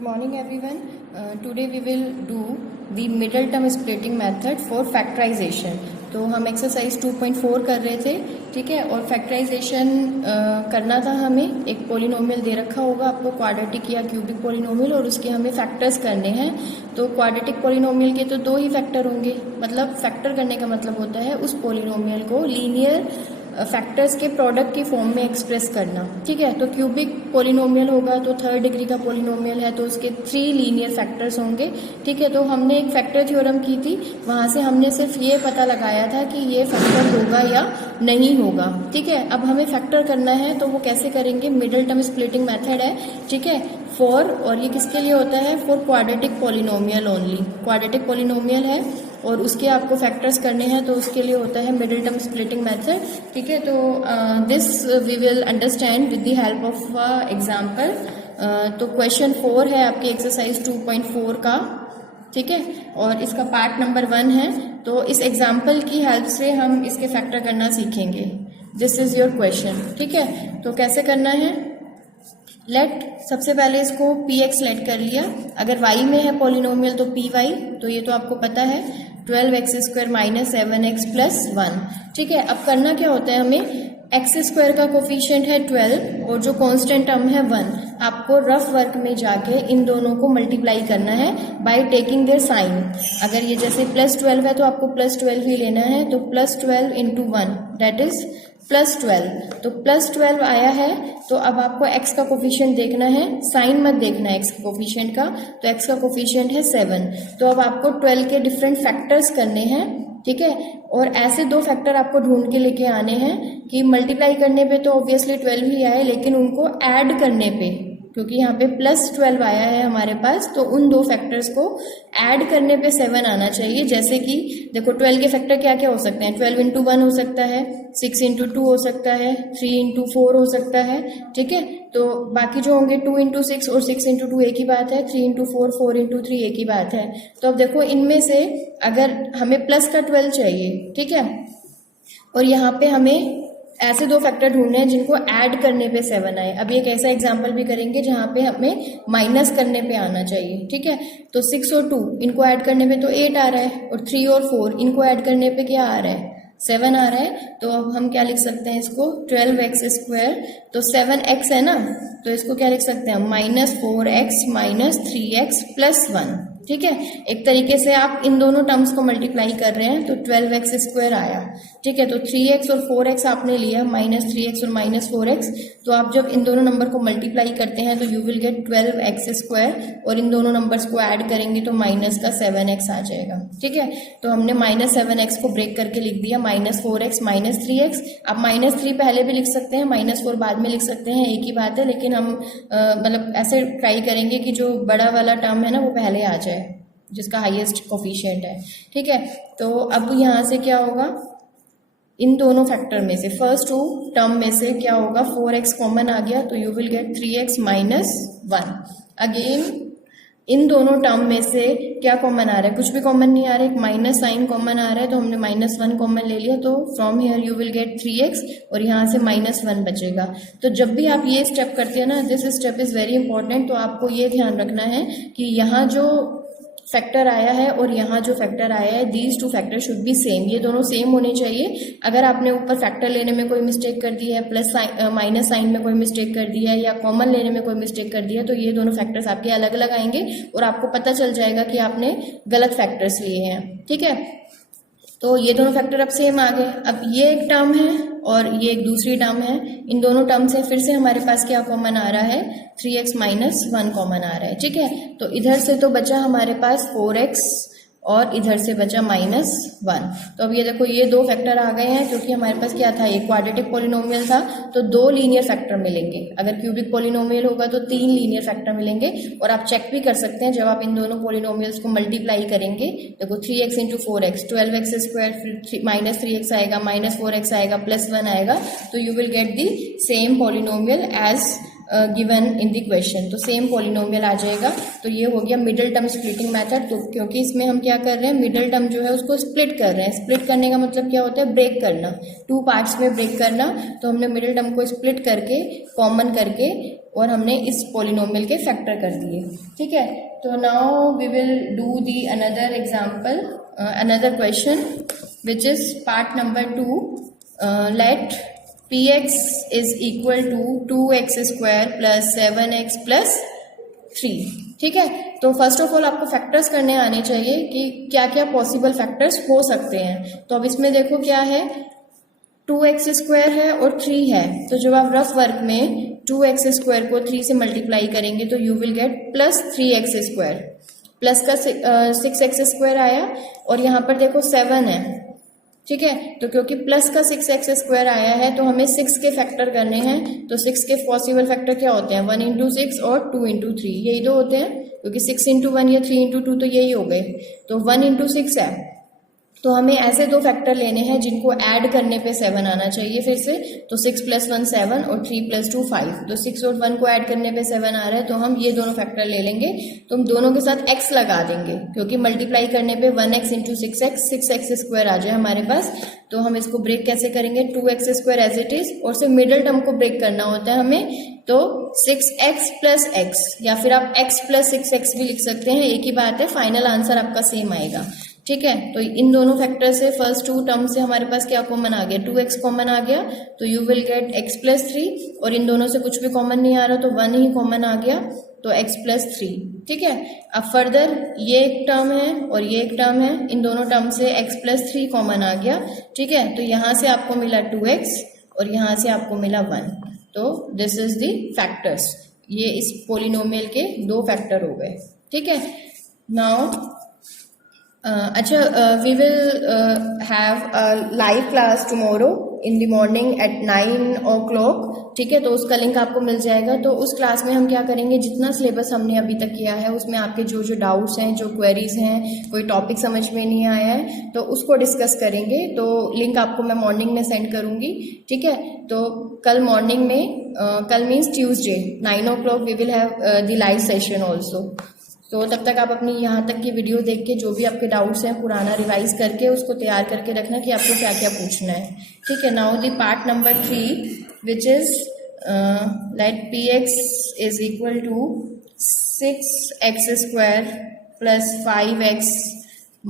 Good morning everyone. Today we will do the middle term splitting method for factorization. तो हम exercise 2.4 कर रहे थे, ठीक है। और फैक्टराइजेशन करना था हमें। एक पोलिनोमियल दे रखा होगा आपको, क्वाड्रेटिक या क्यूबिक पोलिनोमियल, और उसके हमें फैक्टर्स करने हैं। तो क्वाड्रेटिक पोलिनोमियल के तो दो ही फैक्टर होंगे, मतलब फैक्टर करने का मतलब होता है उस पोलिनोमियल को लीनियर फैक्टर्स के प्रोडक्ट की फॉर्म में एक्सप्रेस करना, ठीक है। तो क्यूबिक पोलिनोमियल होगा तो थर्ड डिग्री का पोलिनोमियल है तो उसके 3 लीनियर फैक्टर्स होंगे, ठीक है। तो हमने एक फैक्टर थ्योरम की थी, वहां से हमने सिर्फ ये पता लगाया था कि ये फैक्टर होगा या नहीं होगा, ठीक है। अब हमें फैक्टर करना है तो वो कैसे करेंगे, मिडिल टर्म स्प्लिटिंग मेथड है, ठीक है। फॉर, और ये किसके लिए होता है, for quadratic polynomial only. Quadratic polynomial है और उसके आपको फैक्टर्स करने हैं तो उसके लिए होता है मिडिल टर्म स्प्लिटिंग मेथड, ठीक है। तो this we will understand with the help of example. तो क्वेश्चन 4 है आपकी एक्सरसाइज 2.4 का, ठीक है, और इसका पार्ट नंबर 1 है। तो इस एग्जाम्पल की हेल्प से हम इसके फैक्टर करना सीखेंगे। दिस इज योर क्वेश्चन, ठीक है। तो कैसे करना है, लेट, सबसे पहले इसको px लेट कर लिया। अगर y में है पोलिनोमियल तो py, तो ये तो आपको पता है 12x² माइनस 7x प्लस 1, ठीक है। अब करना क्या होता है हमें, x² का कोफिशिएंट है 12 और जो कांस्टेंट टर्म है 1। आपको रफ वर्क में जाके इन दोनों को मल्टीप्लाई करना है बाय टेकिंग देयर साइन। अगर ये जैसे +12 है तो आपको +12 ही लेना है, तो +12 इंटू 1 दैट इज +12। तो +12 आया है। तो अब आपको x का कोफिशिएंट देखना है, साइन मत देखना है x का कोफिशिएंट का। तो x का कोफिशिएंट है 7। तो अब आपको 12 के डिफरेंट फैक्टर्स करने हैं, ठीक है। और ऐसे दो फैक्टर आपको ढूंढ के लेके आने हैं कि मल्टीप्लाई करने पे तो ऑब्वियसली 12 ही आए, लेकिन उनको ऐड करने पे, क्योंकि यहाँ पे +12 आया है हमारे पास, तो उन दो फैक्टर्स को ऐड करने पे 7 आना चाहिए। जैसे कि देखो 12 के फैक्टर क्या क्या हो सकते हैं, 12 इंटू 1 हो सकता है, 6 इंटू 2 हो सकता है, 3 इंटू 4 हो सकता है, ठीक है। तो बाकी जो होंगे 2 इंटू 6 और 6 इंटू 2 एक ही बात है, 3 इंटू 4, 4 इंटू 3 एक ही बात है। तो अब देखो इनमें से अगर हमें प्लस का 12 चाहिए, ठीक है, और यहाँ पे हमें ऐसे दो फैक्टर ढूंढने हैं जिनको ऐड करने पे 7 आए। अब एक ऐसा एग्जांपल भी करेंगे जहां पे हमें माइनस करने पे आना चाहिए, ठीक है। तो 6 और 2 इनको ऐड करने पे तो 8 आ रहा है, और 3 और 4 इनको ऐड करने पे क्या आ रहा है, 7 आ रहा है। तो अब हम क्या लिख सकते हैं इसको, 12x², तो 7x है ना, तो इसको क्या लिख सकते हैं, -4x माइनस 3x प्लस 1, ठीक है। एक तरीके से आप इन दोनों टर्म्स को मल्टीप्लाई कर रहे हैं तो 12x² आया, ठीक है। तो 3x और 4x आपने लिया, -3x और -4x। तो आप जब इन दोनों नंबर को मल्टीप्लाई करते हैं तो यू विल गेट 12x², और इन दोनों नंबर्स को ऐड करेंगे तो माइनस का 7x आ जाएगा, ठीक है। तो हमने -7x को ब्रेक करके लिख दिया, -4x माइनस 3x। आप -3 पहले भी लिख सकते हैं, -4 बाद में लिख सकते हैं, एक ही बात है। लेकिन हम मतलब ऐसे ट्राई करेंगे कि जो बड़ा वाला टर्म है ना वो पहले आ जाए, जिसका हाईएस्ट कोफिशिएंट है, ठीक है। तो अब यहाँ से क्या होगा, इन दोनों फैक्टर में से फर्स्ट 2 टर्म में से क्या होगा, 4x कॉमन आ गया तो you will gate 3x minus 1। Again in दोनों टर्म में से क्या कॉमन आ रहा है, कुछ भी कॉमन नहीं आ रहा है, एक माइनस साइन कॉमन आ रहा है तो हमने -1 कॉमन ले लिया। तो from here you will gate 3x और यहाँ से -1 बचेगा। तो जब भी आप ये स्टेप करते हैं ना, this step is very important. तो आपको ये ध्यान रखना है कि यहाँ जो फैक्टर आया है और यहाँ जो फैक्टर आया है, these 2 factor should be same, ये दोनों सेम होने चाहिए। अगर आपने ऊपर फैक्टर लेने में कोई मिस्टेक कर दी है, प्लस माइनस साइन में कोई मिस्टेक कर दी है, या कॉमन लेने में कोई मिस्टेक कर दी है, तो ये दोनों फैक्टर्स आपके अलग अलग आएंगे और आपको पता चल जाएगा कि आपने गलत फैक्टर्स लिए हैं, ठीक है। तो ये दोनों फैक्टर अब सेम आ गए। अब ये एक टर्म है और ये एक दूसरी टर्म है, इन दोनों टर्म से फिर से हमारे पास क्या कॉमन आ रहा है, 3x माइनस 1 कॉमन आ रहा है, ठीक है। तो इधर से तो बचा हमारे पास 4x और इधर से बचा -1। तो अब ये देखो ये दो फैक्टर आ गए हैं, क्योंकि हमारे पास क्या था, एक क्वाड्रेटिक पोलिनोमियल था तो 2 लीनियर फैक्टर मिलेंगे। अगर क्यूबिक पोलिनोमियल होगा तो 3 लीनियर फैक्टर मिलेंगे। और आप चेक भी कर सकते हैं जब आप इन दोनों पोलिनोमियल्स को मल्टीप्लाई करेंगे, देखो 3x इंटू 4x 12x², फिर -3x आएगा, -4x आएगा, +1 आएगा, तो you will get the same polynomial as given in the question, तो सेम पॉलिनोमियल आ जाएगा। तो ये हो गया मिडिल टर्म स्प्लिटिंग मेथड। तो क्योंकि इसमें हम क्या कर रहे हैं, मिडिल टर्म जो है उसको स्प्लिट कर रहे हैं। स्प्लिट करने का मतलब क्या होता है, ब्रेक करना, टू पार्ट्स में ब्रेक करना। तो हमने मिडिल टर्म को स्प्लिट करके, कॉमन करके, और हमने इस पॉलिनोमियल के फैक्टर कर दिए। ठीक है, तो now we will do the another example, another question which is part number 2। Let px is equal to 2x square plus 7x plus 3। ठीक है, तो फर्स्ट ऑफ ऑल आपको फैक्टर्स करने आने चाहिए कि क्या क्या पॉसिबल फैक्टर्स हो सकते हैं। तो अब इसमें देखो क्या है, 2x स्क्वायर है और 3 है। तो जब आप रफ वर्क में 2x स्क्वायर को 3 से मल्टीप्लाई करेंगे तो you will gate plus 3x square, plus का 6x स्क्वायर आया, और यहाँ पर देखो 7 है। ठीक है, तो क्योंकि प्लस का 6x स्क्वायर आया है तो हमें 6 के फैक्टर करने हैं। तो 6 के पॉसिबल फैक्टर क्या होते हैं, 1 इंटू 6 और 2 इंटू 3, यही दो होते हैं, क्योंकि 6 इंटू 1 या 3 इंटू 2 तो यही हो गए। तो 1 इंटू 6 है, तो हमें ऐसे दो फैक्टर लेने हैं जिनको ऐड करने पे 7 आना चाहिए फिर से। तो 6 + 1 7 और 3 + 2 5। तो 6 और 1 को ऐड करने पे 7 आ रहा है, तो हम ये दोनों फैक्टर ले लेंगे। तो हम दोनों के साथ x लगा देंगे, क्योंकि मल्टीप्लाई करने पे 1x इंटू 6x स्क्वायर आ जाए हमारे पास। तो हम इसको ब्रेक कैसे करेंगे, 2x square as it is, और सिर्फ मिडिल टर्म को ब्रेक करना होता है हमें। तो 6x + x, या फिर आप x + 6x भी लिख सकते हैं, एक ही बात है, फाइनल आंसर आपका सेम आएगा। ठीक है, तो इन दोनों फैक्टर से फर्स्ट 2 टर्म से हमारे पास क्या कॉमन आ गया, 2x कॉमन आ गया। तो यू विल गेट x + 3, और इन दोनों से कुछ भी कॉमन नहीं आ रहा तो 1 ही कॉमन आ गया, तो x + 3। ठीक है, अब फर्दर ये एक टर्म है और ये एक टर्म है, इन दोनों टर्म से x + 3 कॉमन आ गया। ठीक है, तो यहाँ से आपको मिला 2x और यहाँ से आपको मिला 1। तो दिस इज द फैक्टर्स, ये इस पोलिनोमियल के दो फैक्टर हो गए। ठीक है, नाउ अच्छा, we will have a live class tomorrow in the morning at 9 o'clock। ठीक है, तो उसका लिंक आपको मिल जाएगा। तो उस क्लास में हम क्या करेंगे, जितना सिलेबस हमने अभी तक किया है उसमें आपके जो जो डाउट्स हैं, जो क्वेरीज हैं, कोई टॉपिक समझ में नहीं आया है तो उसको डिस्कस करेंगे। तो लिंक आपको मैं मॉर्निंग में सेंड करूंगी। ठीक है, तो कल मॉर्निंग में, कल means Tuesday 9 o'clock we will have the live session also. तो तब तक आप अपनी यहाँ तक की वीडियो देख के जो भी आपके डाउट्स हैं पुराना रिवाइज करके उसको तैयार करके रखना कि आपको क्या क्या पूछना है। ठीक है, now the part number 3 which is let px is equal to 6x square plus 5x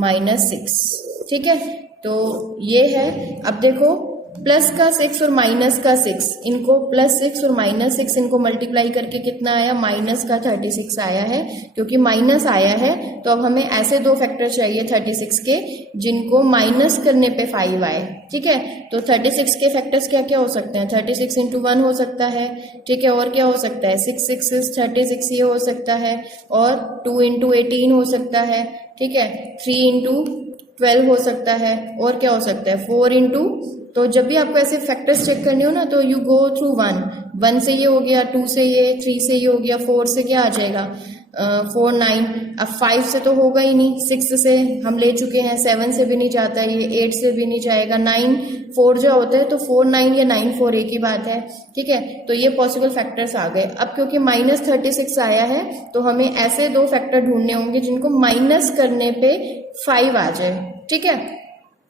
minus 6। ठीक है, तो ये है। अब देखो प्लस का 6 और माइनस का 6, इनको +6 और -6 इनको मल्टीप्लाई करके कितना आया, माइनस का 36 आया है। क्योंकि माइनस आया है तो अब हमें ऐसे दो फैक्टर चाहिए 36 के जिनको माइनस करने पे 5 आए। ठीक है, तो 36 के फैक्टर्स क्या क्या हो सकते हैं, 36 इंटू 1 हो सकता है। ठीक है, और क्या हो सकता है, 6 6 36 ये हो सकता है, और 2 इंटू 18 हो सकता है। ठीक है, 3 इंटू 12 हो सकता है, और क्या हो सकता है, 4 इंटू। तो जब भी आपको ऐसे फैक्टर्स चेक करने हो ना तो यू गो थ्रू 1 से ये हो गया, 2 से ये, 3 से ये हो गया, 4 से क्या आ जाएगा, 4 9। अब 5 से तो होगा ही नहीं, 6 से हम ले चुके हैं, 7 से भी नहीं जाता ये, 8 से भी नहीं जाएगा, 9 4 जो होता है तो 4 9 या 9 4 एक ही बात है। ठीक है, तो ये पॉसिबल फैक्टर्स आ गए। अब क्योंकि -36 आया है तो हमें ऐसे दो फैक्टर ढूंढने होंगे जिनको माइनस करने पे 5 आ जाए। ठीक है,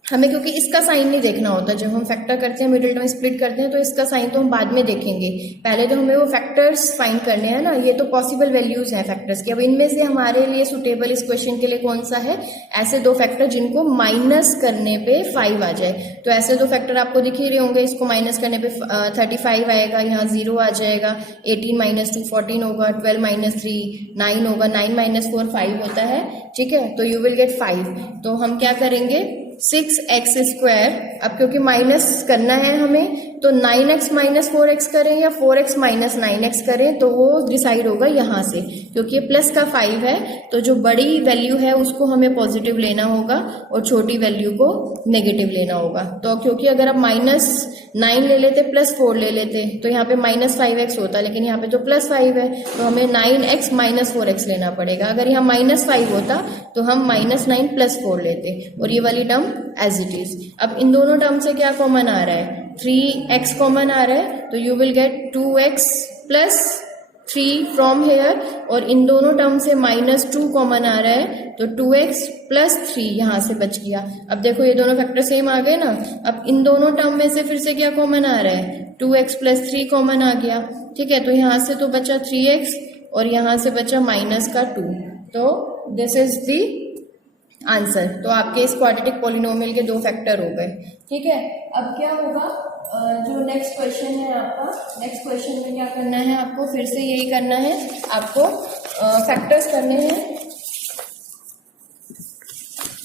हमें क्योंकि इसका साइन नहीं देखना होता, जब हम फैक्टर करते हैं मिडिल टर्म स्प्लिट करते हैं तो इसका साइन तो हम बाद में देखेंगे, पहले तो हमें वो फैक्टर्स फाइंड करने हैं ना। ये तो पॉसिबल वैल्यूज हैं फैक्टर्स की। अब इनमें से हमारे लिए सुटेबल इस क्वेश्चन के लिए कौन सा है, ऐसे दो फैक्टर जिनको माइनस करने पे 5 आ जाए। तो ऐसे दो फैक्टर आपको दिख ही रहे होंगे, इसको माइनस करने पे 35 आएगा, यहाँ 0 आ जाएगा, 18 - 2 14 होगा, 12 - 3 9 होगा, 9 - 4 5 होता है। ठीक है, तो यू विल गेट 5। तो हम क्या करेंगे, 6x स्क्वायर, अब क्योंकि माइनस करना है हमें तो 9x - 4x करें या 4x - 9x करें, तो वो डिसाइड होगा यहाँ से। क्योंकि ये प्लस का 5 है तो जो बड़ी वैल्यू है उसको हमें पॉजिटिव लेना होगा और छोटी वैल्यू को नेगेटिव लेना होगा। तो क्योंकि अगर आप -9 ले लेते +4 ले लेते तो यहाँ पे -5x होता, लेकिन यहाँ पे तो +5 है तो हमें 9x - 4x लेना पड़ेगा। अगर यहाँ -5 होता तो हम -9 +4 लेते और ये वाली टर्म एज इट इज। अब इन दोनों टर्म से क्या कॉमन आ रहा है, 3x कॉमन आ रहा है, तो you will gate 2x plus 3 from here, और इन दोनों टर्म से -2 कॉमन आ रहा है, तो 2x प्लस 3 यहाँ से बच गया। अब देखो ये दोनों फैक्टर सेम आ गए ना। अब इन दोनों टर्म में से फिर से क्या कॉमन आ रहा है, 2x प्लस 3 कॉमन आ गया। ठीक है, तो यहाँ से तो बचा 3x और यहाँ से बचा -2। तो दिस इज दी आंसर। तो आपके इस क्वाड्रेटिक पॉलिनोमियल के 2 फैक्टर हो गए। ठीक है, अब क्या होगा, जो नेक्स्ट क्वेश्चन है आपका, नेक्स्ट क्वेश्चन में क्या करना है आपको, फिर से यही करना है आपको, फैक्टर्स करने हैं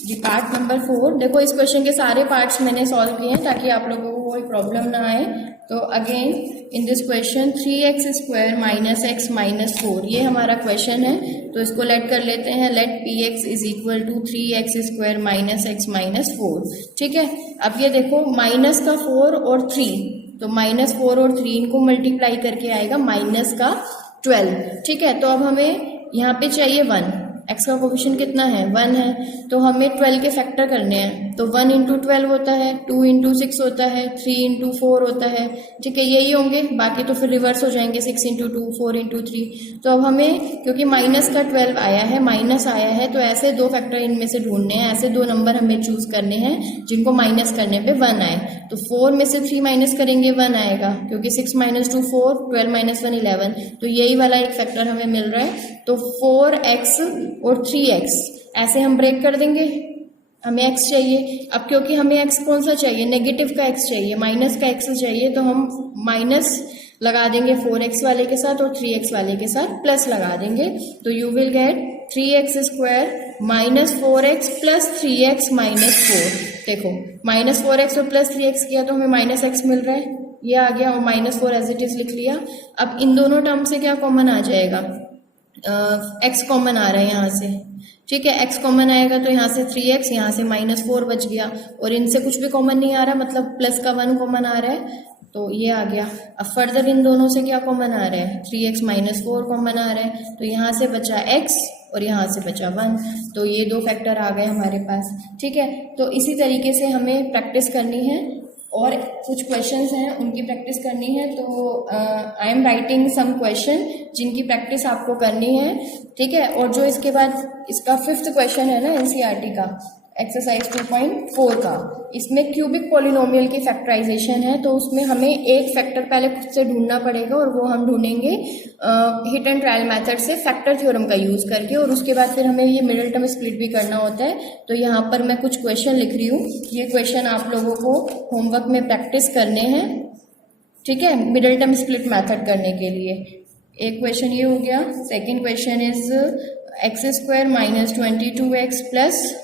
जी। पार्ट नंबर 4, देखो इस क्वेश्चन के सारे पार्ट्स मैंने सॉल्व किए हैं ताकि आप लोगों को कोई प्रॉब्लम ना आए। तो again in this question 3x square minus x minus 4, ये हमारा क्वेश्चन है। तो इसको लेट कर लेते हैं, let px is equal to 3x square minus x minus 4। ठीक है, अब ये देखो माइनस का 4 और 3, तो -4 और 3 इनको मल्टीप्लाई करके आएगा -12। ठीक है, तो अब हमें यहाँ पे चाहिए 1, x का कोफिशिएंट कितना है, 1 है, तो हमें 12 के फैक्टर करने हैं। तो 1 इंटू 12 होता है, 2 इंटू 6 होता है, 3 इंटू 4 होता है। ठीक है, यही होंगे, बाकी तो फिर रिवर्स हो जाएंगे, 6 इंटू 2, 4 इंटू 3। तो अब हमें, क्योंकि माइनस का 12 आया है, माइनस आया है, तो ऐसे 2 फैक्टर इनमें से ढूंढने हैं, ऐसे 2 नंबर हमें चूज करने हैं जिनको माइनस करने पे 1 आए। तो 4 में से 3 माइनस करेंगे 1 आएगा, क्योंकि 6 माइनस 2 4, 12 माइनस 1 11। तो यही वाला एक फैक्टर हमें मिल रहा है। तो 4x और 3x ऐसे हम ब्रेक कर देंगे, हमें x चाहिए। अब क्योंकि हमें x कौन सा चाहिए, नेगेटिव का x चाहिए, माइनस का x चाहिए, तो हम माइनस लगा देंगे 4x वाले के साथ और 3x वाले के साथ प्लस लगा देंगे। तो you will gate 3x square minus 4x plus 3x minus 4। देखो -4x और प्लस 3x किया तो हमें -x मिल रहा है, ये आ गया, और -4 एज इट इज लिख लिया। अब इन दोनों टर्म से क्या कॉमन आ जाएगा, x कॉमन आ रहा है यहाँ से। ठीक है, x कॉमन आएगा तो यहाँ से 3x, यहाँ से -4 बच गया, और इनसे कुछ भी कॉमन नहीं आ रहा, मतलब प्लस का 1 कॉमन आ रहा है, तो ये आ गया। अब फर्दर इन दोनों से क्या कॉमन आ रहा है, 3x माइनस 4 कॉमन आ रहा है, तो यहाँ से बचा x और यहाँ से बचा 1। तो ये 2 फैक्टर आ गए हमारे पास। ठीक है, तो इसी तरीके से हमें प्रैक्टिस करनी है, और कुछ क्वेश्चंस हैं उनकी प्रैक्टिस करनी है। तो I am writing some question जिनकी प्रैक्टिस आपको करनी है। ठीक है, और जो इसके बाद इसका 5th क्वेश्चन है ना एनसीईआरटी का, एक्सरसाइज 2.4 का, इसमें क्यूबिक पॉलिनोमियल की फैक्टराइजेशन है। तो उसमें हमें एक फैक्टर पहले खुद से ढूंढना पड़ेगा, और वो हम ढूंढेंगे हिट एंड ट्रायल मेथड से फैक्टर थ्योरम का यूज करके, और उसके बाद फिर हमें ये मिडिल टर्म स्प्लिट भी करना होता है। तो यहाँ पर मैं कुछ क्वेश्चन लिख रही हूँ, ये क्वेश्चन आप लोगों को होमवर्क में प्रैक्टिस करने हैं। ठीक है, मिडिल टर्म स्प्लिट मैथड करने के लिए एक क्वेश्चन ये हो गया। Second question is x square minus 22x plus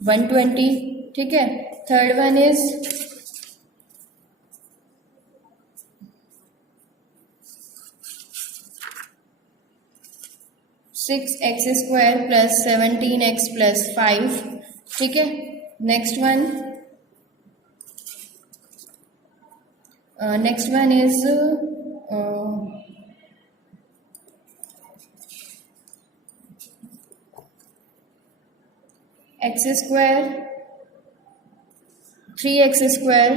120। ठीक है, third one is 6x square plus 17x plus 5। ठीक है, next one is x square 3x square,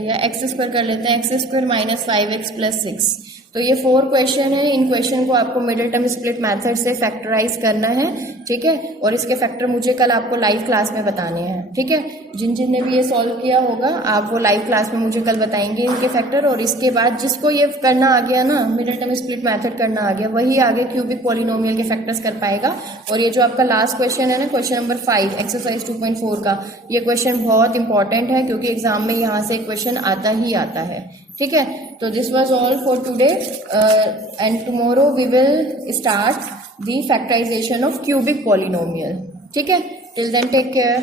या x स्क्वायर कर लेते हैं, x square minus 5x plus 6। तो ये 4 क्वेश्चन है। इन क्वेश्चन को आपको मिडिल टर्म स्प्लिट मेथड से फैक्टराइज करना है। ठीक है, और इसके फैक्टर मुझे कल आपको लाइव क्लास में बताने हैं। ठीक है, जिन ने भी ये सॉल्व किया होगा आप वो लाइव क्लास में मुझे कल बताएंगे इनके फैक्टर। और इसके बाद जिसको ये करना आ गया ना, मिडिल टर्म स्प्लिट मेथड करना आ गया, वही आगे क्यूबिक पॉलिनोमियल के फैक्टर्स कर पाएगा। और ये जो आपका लास्ट क्वेश्चन है ना, क्वेश्चन नंबर 5 एक्सरसाइज 2.4 का, ये क्वेश्चन बहुत इंपॉर्टेंट है, क्योंकि एग्जाम में यहाँ से क्वेश्चन आता ही आता है। ठीक है, तो this was all for today, and tomorrow we will start the factorization of cubic polynomial. ठीक है, टिल देन टेक केयर।